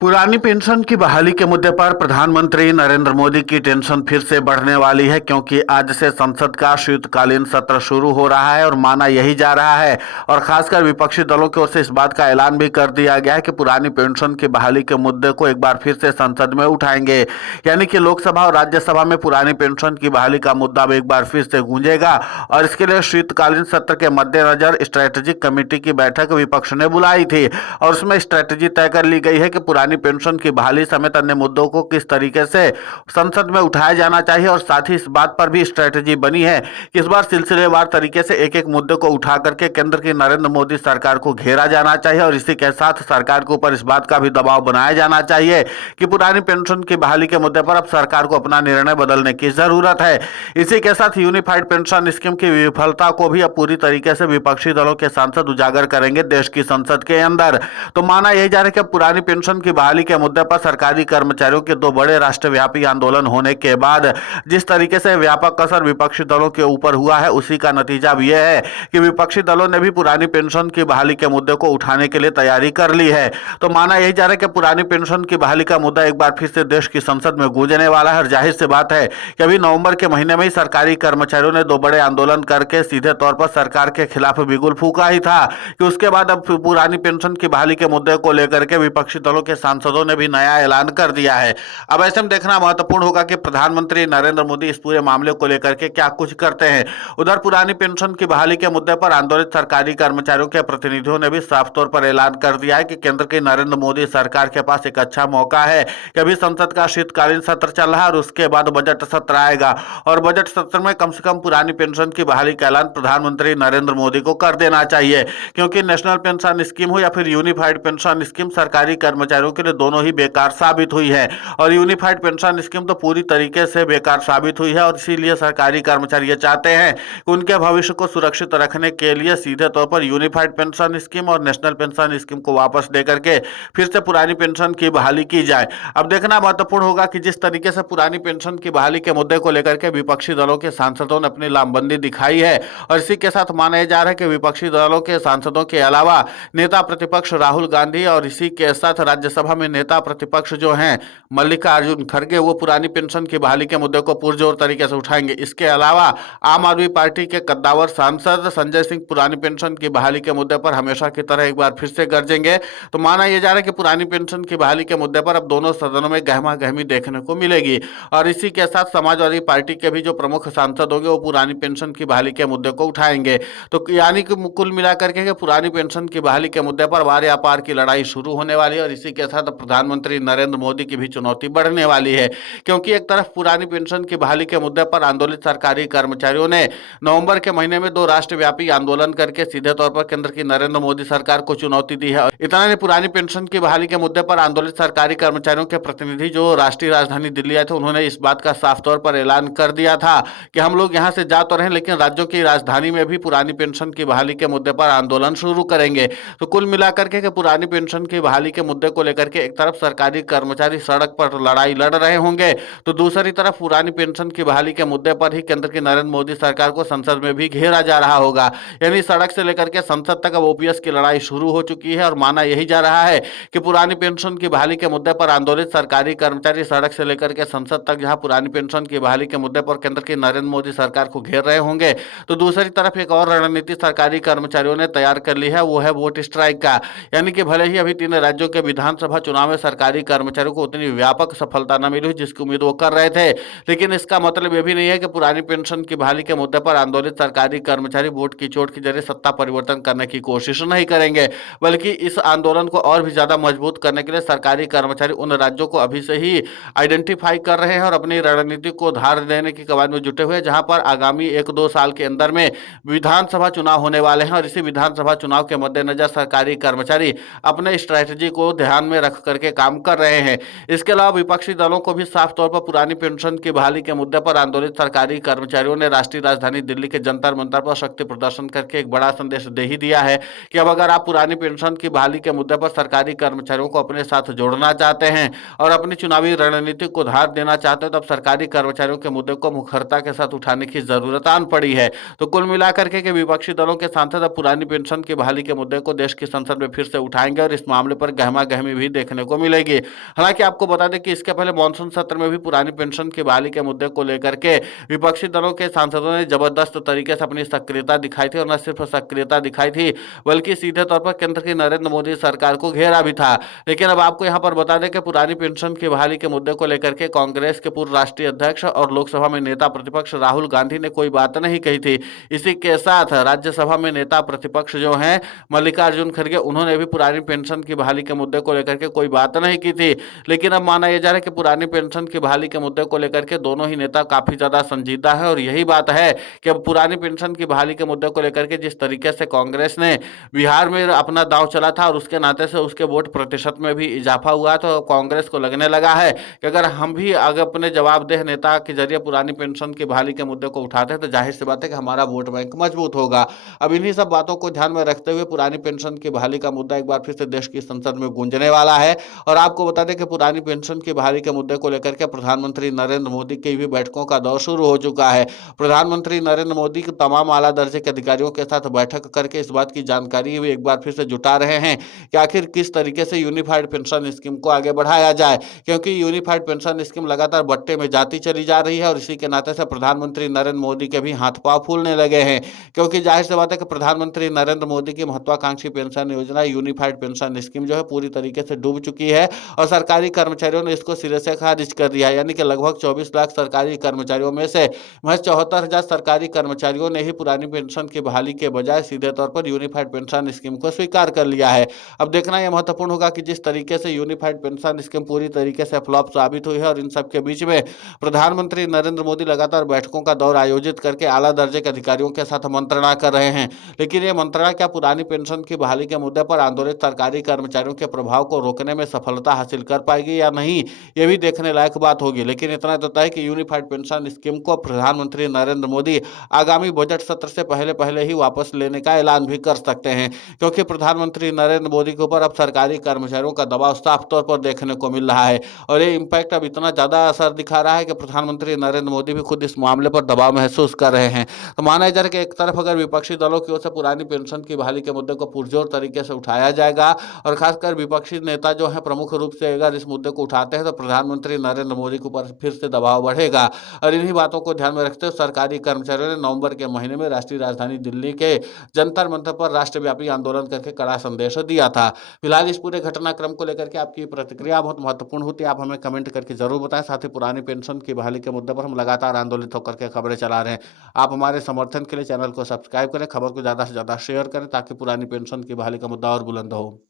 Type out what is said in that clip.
पुरानी पेंशन की बहाली के मुद्दे पर प्रधानमंत्री नरेंद्र मोदी की टेंशन फिर से बढ़ने वाली है, क्योंकि आज से संसद का शीतकालीन सत्र शुरू हो रहा है और माना यही जा रहा है और खासकर विपक्षी दलों की ओर से इस बात का ऐलान भी कर दिया गया है कि पुरानी पेंशन की बहाली के मुद्दे को एक बार फिर से संसद में उठाएंगे। यानी कि लोकसभा और राज्यसभा में पुरानी पेंशन की बहाली का मुद्दा अब एक बार फिर से गूंजेगा और इसके लिए शीतकालीन सत्र के मद्देनजर स्ट्रेटेजिक कमेटी की बैठक विपक्ष ने बुलाई थी और उसमें स्ट्रेटेजी तय कर ली गई है कि पुरानी पेंशन की बहाली समेत अन्य मुद्दों को किस तरीके से संसद में उठाया जाना चाहिए और साथ ही इस बात पर भी स्ट्रेटेजी बनी है कि इस बार सिलसिलेवार तरीके से एक एक मुद्दे को उठा करके केंद्र की नरेंद्र मोदी सरकार को घेरा जाना चाहिए और इसी के साथ सरकार के ऊपर इस बात का भी दबाव बनाया जाना चाहिए कि पुरानी पेंशन की बहाली के मुद्दे पर अब सरकार को अपना निर्णय बदलने की जरूरत है। इसी के साथ यूनिफाइड पेंशन स्कीम की विफलता को भी अब पूरी तरीके से विपक्षी दलों के सांसद उजागर करेंगे देश की संसद के अंदर। तो माना यही जा रहा है कि पुरानी पेंशन की बहाली के मुद्दे पर सरकारी कर्मचारियों के दो बड़े राष्ट्रव्यापी आंदोलन होने के बाद जिस तरीके से व्यापक असर विपक्षी दलों के ऊपर हुआ है, उसी का नतीजा अब यह है कि विपक्षी दलों ने भी पुरानी पेंशन की बहाली के मुद्दे को उठाने के लिए तैयारी कर ली है। तो माना यही जा रहा है कि पुरानी पेंशन की बहाली का मुद्दा एक बार फिर से देश की संसद में गूंजने वाला है और जाहिर सी बात है कि अभी नवंबर के महीने में ही सरकारी कर्मचारियों ने दो बड़े आंदोलन करके सीधे तौर पर सरकार के खिलाफ बिगुल फूंका ही था कि उसके बाद अब पुरानी पेंशन की बहाली के मुद्दे को लेकर के विपक्षी दलों के सांसदों ने भी नया ऐलान कर दिया है। अब ऐसे में देखना महत्वपूर्ण होगा कि प्रधानमंत्री नरेंद्र मोदी इस पूरे मामले को लेकर के क्या कुछ करते हैं। उधर पुरानी पेंशन की बहाली के मुद्दे पर आंदोलित सरकारी कर्मचारियों के प्रतिनिधियों ने भी साफ तौर पर ऐलान कर दिया है कि केंद्र की नरेंद्र मोदी सरकार के पास एक अच्छा मौका है कि अभी संसद का शीतकालीन सत्र चल रहा है और उसके बाद बजट सत्र आएगा और बजट सत्र में कम से कम पुरानी पेंशन की बहाली का ऐलान प्रधानमंत्री नरेंद्र मोदी को कर देना चाहिए, क्योंकि नेशनल पेंशन स्कीम हो या फिर यूनिफाइड पेंशन स्कीम सरकारी कर्मचारियों के लिए दोनों ही बेकार साबित हुई है और यूनिफाइड पेंशन स्कीम तो पूरी तरीके से बेकार साबित हुई है और इसीलिए सरकारी कर्मचारी ये चाहते हैं कि उनके भविष्य को सुरक्षित रखने के लिए सीधे तौर पर यूनिफाइड पेंशन स्कीम और नेशनल पेंशन स्कीम को वापस दे करके फिर से पुरानी पेंशन की बहाली की जाए। अब देखना महत्वपूर्ण होगा कि जिस तरीके से पुरानी पेंशन की बहाली के मुद्दे को लेकर के विपक्षी दलों के सांसदों ने अपनी लामबंदी दिखाई है और इसी के साथ माना जा रहा है कि विपक्षी दलों के सांसदों के अलावा नेता प्रतिपक्ष राहुल गांधी और इसी के साथ राज्यसभा में नेता प्रतिपक्ष जो हैं मल्लिकार्जुन खड़गे, वो पुरानी पेंशन की बहाली के मुद्दे को पुरजोर तरीके से उठाएंगे। इसके अलावा आम आदमी पार्टी के कद्दावर सांसद संजय सिंह पुरानी पेंशन की बहाली के मुद्दे पर हमेशा की तरह एक बार फिर से गरजेंगे। तो माना यह जा रहा है कि पुरानी पेंशन की बहाली के मुद्दे पर अब दोनों सदनों में गहमा गहमी देखने को मिलेगी और इसी के साथ समाजवादी पार्टी के भी जो प्रमुख सांसद होंगे वो पुरानी पेंशन की बहाली के मुद्दे को उठाएंगे। तो यानी कि कुल मिलाकर के पुरानी पेंशन की बहाली के मुद्दे पर वार या पार की लड़ाई शुरू होने वाली है और इसी के साथ प्रधानमंत्री नरेंद्र मोदी की भी चुनौती बढ़ने वाली है, क्योंकि एक तरफ पुरानी पेंशन की बहाली के मुद्दे पर आंदोलित सरकारी कर्मचारियों ने नवंबर के महीने में दो राष्ट्रव्यापी आंदोलन करके सीधे तौर पर केंद्र की नरेंद्र मोदी सरकार को चुनौती दी है। इतना नहीं, पुरानी पेंशन की बहाली के मुद्दे पर आंदोलित सरकारी कर्मचारियों के प्रतिनिधि जो राष्ट्रीय राजधानी दिल्ली आए थे, उन्होंने इस बात का साफ तौर पर ऐलान कर दिया था कि हम लोग यहाँ से जा तो रहे लेकिन राज्यों की राजधानी में भी पुरानी पेंशन की बहाली के मुद्दे पर आंदोलन शुरू करेंगे। तो कुल मिलाकर के पुरानी पेंशन की बहाली के मुद्दे को लेकर के एक तरफ सरकारी कर्मचारी सड़क पर लड़ाई लड़ रहे होंगे तो दूसरी तरफ पुरानी पेंशन की बहाली के मुद्दे पर ही केंद्र की नरेंद्र मोदी सरकार को संसद में भी घेरा जा रहा होगा। यानी सड़क से लेकर के संसद तक अब ओपीएस की लड़ाई शुरू हो चुकी है और माना यही जा रहा है कि पुरानी पेंशन की बहाली के मुद्दे पर आंदोलित सरकारी कर्मचारी सड़क से लेकर के संसद तक जहां पुरानी पेंशन की बहाली के मुद्दे पर केंद्र की नरेंद्र मोदी सरकार को घेर रहे होंगे, तो दूसरी तरफ एक और रणनीति सरकारी कर्मचारियों ने तैयार कर ली है, वो है वोट स्ट्राइक का। यानी कि भले ही अभी 3 राज्यों के विधानसभा चुनाव में सरकारी कर्मचारियों को उतनी व्यापक सफलता न मिली जिसकी उम्मीद वो कर रहे थे, लेकिन इसका मतलब यह भी नहीं है कि पुरानी पेंशन की बहाली के मुद्दे पर आंदोलित सरकारी कर्मचारी वोट की चोट के जरिए सत्ता परिवर्तन करने की कोशिश नहीं करेंगे, बल्कि इस आंदोलन को और भी ज्यादा मजबूत करने के लिए सरकारी कर्मचारी उन राज्यों को अभी से ही आइडेंटिफाई कर रहे हैं और अपनी रणनीति को धार देने की कवायद में जुटे हुए, जहां पर आगामी 1-2 साल के अंदर में विधानसभा चुनाव होने वाले हैं और इसी विधानसभा चुनाव के मद्देनजर सरकारी कर्मचारी अपने स्ट्रैटेजी को ध्यान में रख करके काम कर रहे हैं। इसके अलावा विपक्षी दलों को भी साफ तौर पर पुरानी पेंशन की बहाली के मुद्दे पर आंदोलित सरकारी कर्मचारियों ने राष्ट्रीय राजधानी दिल्ली के जंतर मंतर पर शक्ति प्रदर्शन करके एक बड़ा संदेश दे ही दिया है कि अब अगर आप पुरानी पेंशन की बहाली के मुद्दे पर सरकारी कर्मचारियों को अपने साथ जोड़ना चाहते हैं और अपनी चुनावी रणनीति को धार देना चाहते हैं, तब सरकारी कर्मचारियों के मुद्दे को मुखरता के साथ उठाने की जरूरत आन पड़ी है। तो कुल मिलाकर के विपक्षी दलों के सांसद अब पुरानी पेंशन की बहाली के मुद्दे को देश की संसद में फिर से उठाएंगे और इस मामले पर गहमा गहमी भी देखने को मिलेगी। हालांकि आपको बता दें कि इसके पहले मानसून सत्र में भी पुरानी पेंशन की बहाली के मुद्दे को लेकर के विपक्षी दलों के सांसदों ने जबरदस्त तरीके से अपनी सक्रियता दिखाई थी, और न सिर्फ सक्रियता दिखाई थी बल्कि सीधे तौर पर केंद्र की नरेंद्र मोदी सरकार को घेरा भी था। लेकिन अब आपको यहां पर बता दें कि पुरानी पेंशन की बहाली के मुद्दे को लेकर के कांग्रेस के पूर्व राष्ट्रीय अध्यक्ष और लोकसभा में नेता प्रतिपक्ष राहुल गांधी ने कोई बात नहीं कही थी। इसी के साथ राज्यसभा में नेता प्रतिपक्ष जो हैं मल्लिकार्जुन खड़गे, उन्होंने भी पुरानी पेंशन की बहाली के मुद्दे को लेकर के कोई बात नहीं की थी। लेकिन अब माना यह जा रहा है कि पुरानी पेंशन की बहाली के मुद्दे को लेकर के दोनों ही नेता काफी ज्यादा संजीदा है, और यही बात है कि अब पुरानी पेंशन की बहाली के मुद्दे को लेकर के जिस तरीके से कांग्रेस ने बिहार में अपना दांव चला था और उसके नाते से उसके वोट प्रतिशत में भी इजाफा हुआ, तो कांग्रेस को लगने लगा है कि अगर हम भी अगर अपने जवाबदेह नेता के जरिए पुरानी पेंशन की बहाली के मुद्दे को उठाते हैं तो जाहिर सी बात है कि हमारा वोट बैंक मजबूत होगा। अब इन्हीं सब बातों को ध्यान में रखते हुए पुरानी पेंशन की बहाली का मुद्दा एक बार फिर से देश की संसद में गूंजने वाला है। और आपको बता दें कि पुरानी पेंशन की बहाली के मुद्दे को लेकर के प्रधानमंत्री नरेंद्र मोदी की भी बैठकों का दौर शुरू हो चुका है। प्रधानमंत्री नरेंद्र मोदी के तमाम आला दर्जे के अधिकारियों के साथ बैठक करके इस बात की जानकारी भी एक बार फिर से जुटा रहे हैं कि आखिर किस तरीके से यूनिफाइड पेंशन स्कीम को आगे बढ़ाया जाए, क्योंकि यूनिफाइड पेंशन स्कीम लगातार बट्टे में जाती चली जा रही है। और इसी के नाते से प्रधानमंत्री नरेंद्र मोदी के भी हाथ पांव फूलने लगे हैं, क्योंकि जाहिर सी बात है कि प्रधानमंत्री नरेंद्र मोदी की महत्वाकांक्षी पेंशन योजना यूनिफाइड पेंशन स्कीम जो है पूरी तरीके से डूब चुकी है, और सरकारी कर्मचारियों ने इसको सिरे से खारिज कर दिया है। यानी कि लगभग 24 लाख सरकारी कर्मचारियों में से महज 74,000 सरकारी कर्मचारियों ने ही पुरानी पेंशन की बहाली के बजाय सीधे तौर पर यूनिफाइड पेंशन स्कीम को स्वीकार कर लिया है। अब देखना यह महत्वपूर्ण होगा कि जिस तरीके से यूनिफाइड पेंशन स्कीम पूरी तरीके से फ्लॉप साबित हुई है, और इन सबके बीच में प्रधानमंत्री नरेंद्र मोदी लगातार बैठकों का दौर आयोजित करके आला दर्जे के अधिकारियों के साथ मंत्रणा कर रहे हैं, लेकिन ये मंत्रणा क्या पुरानी पेंशन की बहाली के मुद्दे पर आंदोलित सरकारी कर्मचारियों के प्रभाव को रोकने में सफलता हासिल कर पाएगी या नहीं, ये भी देखने लायक बात होगी। लेकिन इतना तो तय है कि यूनिफाइड पेंशन स्कीम को प्रधानमंत्री नरेंद्र मोदी आगामी बजट सत्र से पहले पहले ही वापस लेने का ऐलान भी कर सकते हैं, क्योंकि प्रधानमंत्री नरेंद्र मोदी के ऊपर अब सरकारी कर्मचारियों का दबाव साफ तौर पर देखने को मिल रहा है। और ये इम्पैक्ट अब इतना ज्यादा असर दिखा रहा है कि प्रधानमंत्री नरेंद्र मोदी भी खुद इस मामले पर दबाव महसूस कर रहे हैं। तो माना जा रहा है कि एक तरफ अगर विपक्षी दलों की ओर से पुरानी पेंशन की बहाली के मुद्दे को पुरजोर तरीके से उठाया जाएगा, और खासकर विपक्षी नेता जो है प्रमुख रूप से अगर इस मुद्दे को उठाते हैं, तो प्रधानमंत्री नरेंद्र मोदी के ऊपर फिर से दबाव बढ़ेगा। और इन्हीं बातों को ध्यान में रखते हुए सरकारी कर्मचारियों ने नवंबर के महीने में राष्ट्रीय राजधानी दिल्ली के जंतर मंतर पर राष्ट्रव्यापी आंदोलन करके कड़ा संदेश दिया था। फिलहाल इस पूरे घटनाक्रम को लेकर के आपकी प्रतिक्रिया बहुत महत्वपूर्ण होती है, आप हमें कमेंट करके जरूर बताएं। साथ ही पुरानी पेंशन की बहाली के मुद्दे पर हम लगातार आंदोलित होकर के खबरें चला रहे हैं। आप हमारे समर्थन के लिए चैनल को सब्सक्राइब करें, खबर को ज़्यादा से ज़्यादा शेयर करें, ताकि पुरानी पेंशन की बहाली का मुद्दा और बुलंद हो।